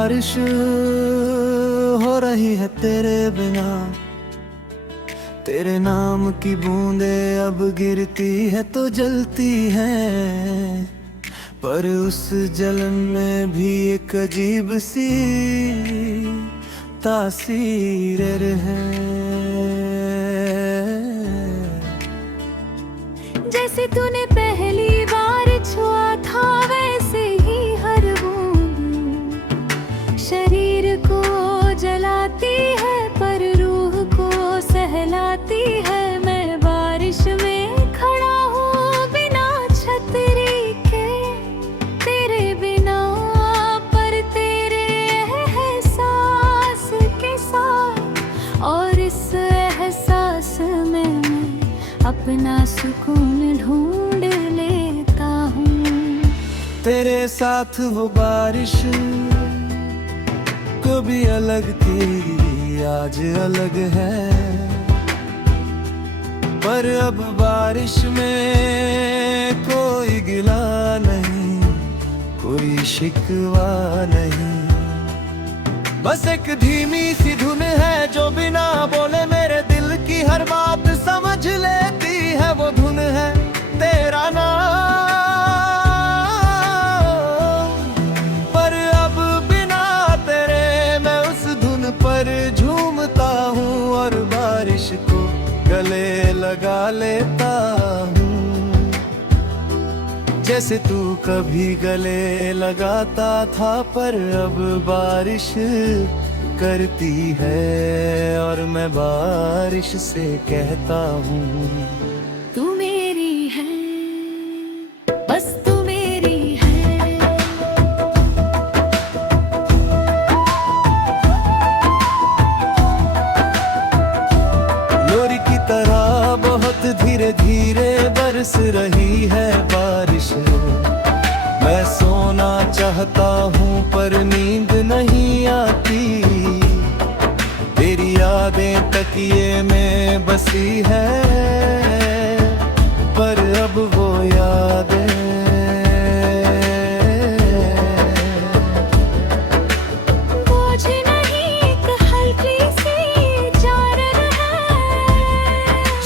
बारिश हो रही है तेरे बिना, तेरे नाम की बूंदे अब गिरती है तो जलती है, पर उस जलन में भी एक अजीब सी तासीर है। जैसे तूने पहली बार छुआ था वैसे ही हर बूंद शरीर को जलाती है पर रूह को सहलाती है। मैं बारिश में खड़ा हूँ बिना छतरी के, तेरे बिना पर तेरे एहसास के साथ, और इस एहसास में मैं अपना सुकून ढूंढ लेता हूँ। तेरे साथ वो बारिश कभी अलग थी आज अलग है, पर अब बारिश में कोई गिला नहीं, कोई शिकवा नहीं। बस एक धीमी सी धुन है जो बिना बोले मेरे दिल की हर बात समझ लेती है। वो धुन है तेरा नाम, पर अब बिना तेरे मैं उस धुन पर झूमता हूँ और बारिश को गले लगा लेता हूँ। जैसे तू कभी गले लगाता था पर अब बारिश करती है, और मैं बारिश से कहता हूँ तू मेरी है, बस तू मेरी है। लोरी की तरह बहुत धीरे धीरे बरस रही है बारिश। मैं सोना चाहता हूँ पर नींद नहीं आती, तेरी यादें तकिए में बसी है, पर अब वो यादें मुझे नहीं एक हल्की सी चादर है,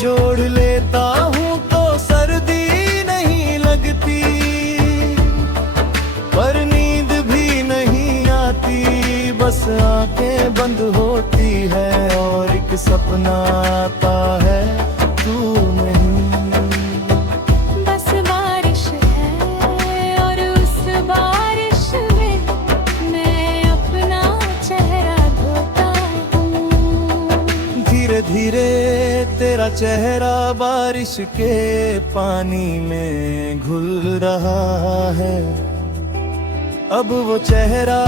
जोड़ लेता हूँ तो सर्दी नहीं लगती, पर नींद भी नहीं आती। बस आंखें बंद होती है और एक सपना आता है तू नहीं। बस बारिश है और उस बारिश में मैं अपना चेहरा धोता हूँ। धीरे धीरे तेरा चेहरा बारिश के पानी में घुल रहा है। अब वो चेहरा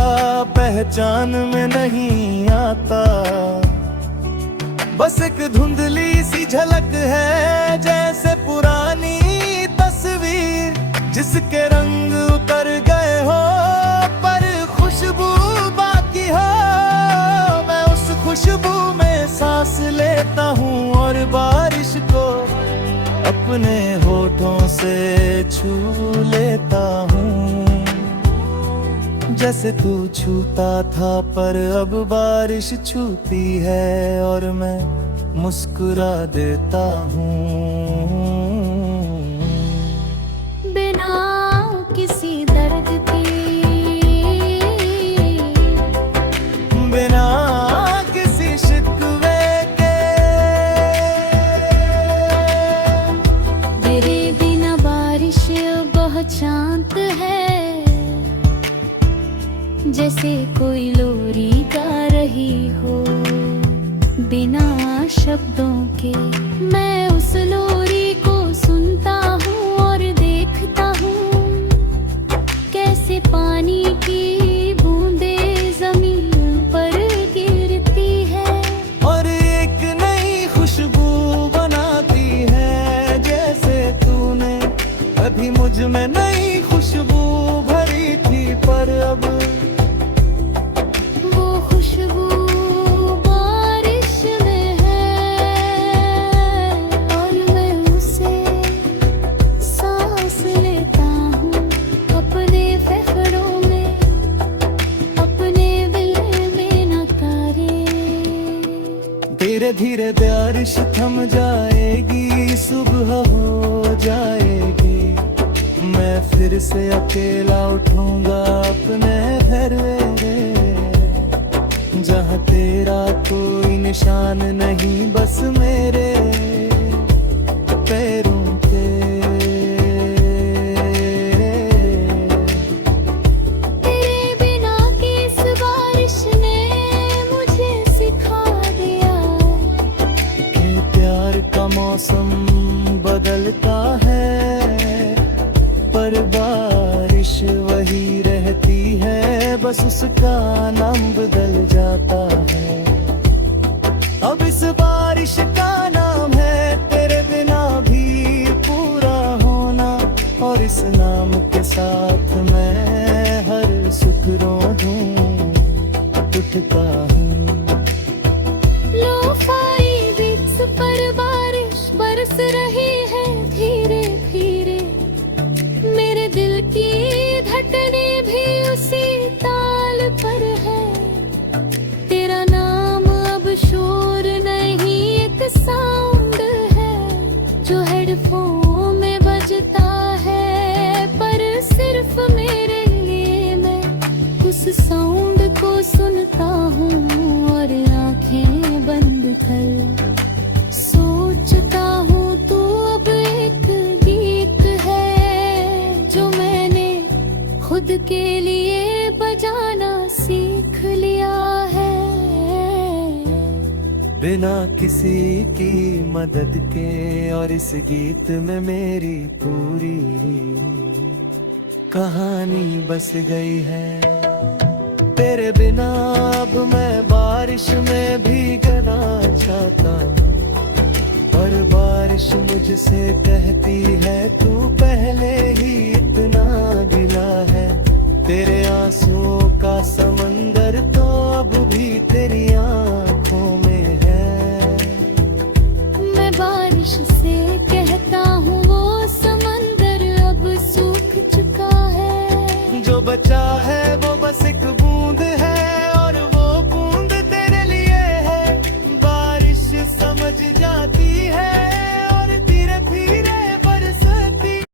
पहचान में नहीं आता, बस एक धुंधली सी झलक है जैसे पुरानी तस्वीर जिसके रंग उतर गए हो पर खुशबू बाकी हो। मैं उस खुशबू में सांस लेता हूँ और बारिश को अपने होठों से छू लेता हूँ। जैसे तू छूता था पर अब बारिश छूती है और मैं मुस्कुरा देता हूँ। बिना किसी दर्द के, बिना किसी शिकवे के, तेरे बिना बारिश बहुत शांत है, जैसे कोई लोरी गा रही हो बिना शब्दों के। मैं उस लोरी को सुनता हूँ और देखता हूँ कैसे पानी की बूंदे जमीन पर गिरती है और एक नई खुशबू बनाती है। जैसे तूने अभी मुझ में नई खुशबू भरी थी, पर अब वो खुशबू बारिश में है और मैं उसे सांस लेता हूँ अपने फेफड़ों में, अपने फिर से अकेला उठूंगा अपने घर वे, जहाँ तेरा कोई निशान नहीं, बस मेरे पैरों के। तेरे बिना की इस बारिश ने मुझे सिखा दिया कि प्यार का मौसम बदलता है, पर बारिश वही रहती है, बस उसका नाम बदल जाता है। अब इस बारिश का नाम है तेरे बिना भी पूरा होना, और इस नाम के साथ मैं हर सुख रोऊं उठता हूँ। लोफाई बीच पर बारिश बरस रही है धीरे धीरे, मेरे दिल की धड़कने भी उसी ताल पर है। तेरा नाम अब शोर नहीं, एक साउंड है जो हेडफोन में बजता है, पर सिर्फ मेरे लिए। मैं उस साउंड को सुनता हूँ और आंखें बंद कर सोचता हूँ तू अब एक गीत है जो मैंने खुद के लिए बजाना सीख लिया है। बिना किसी की मदद के, और इस गीत में मेरी पूरी कहानी बस गई है। तेरे बिना अब मैं बारिश में भीगना चाहता हूँ, पर बारिश मुझसे कहती है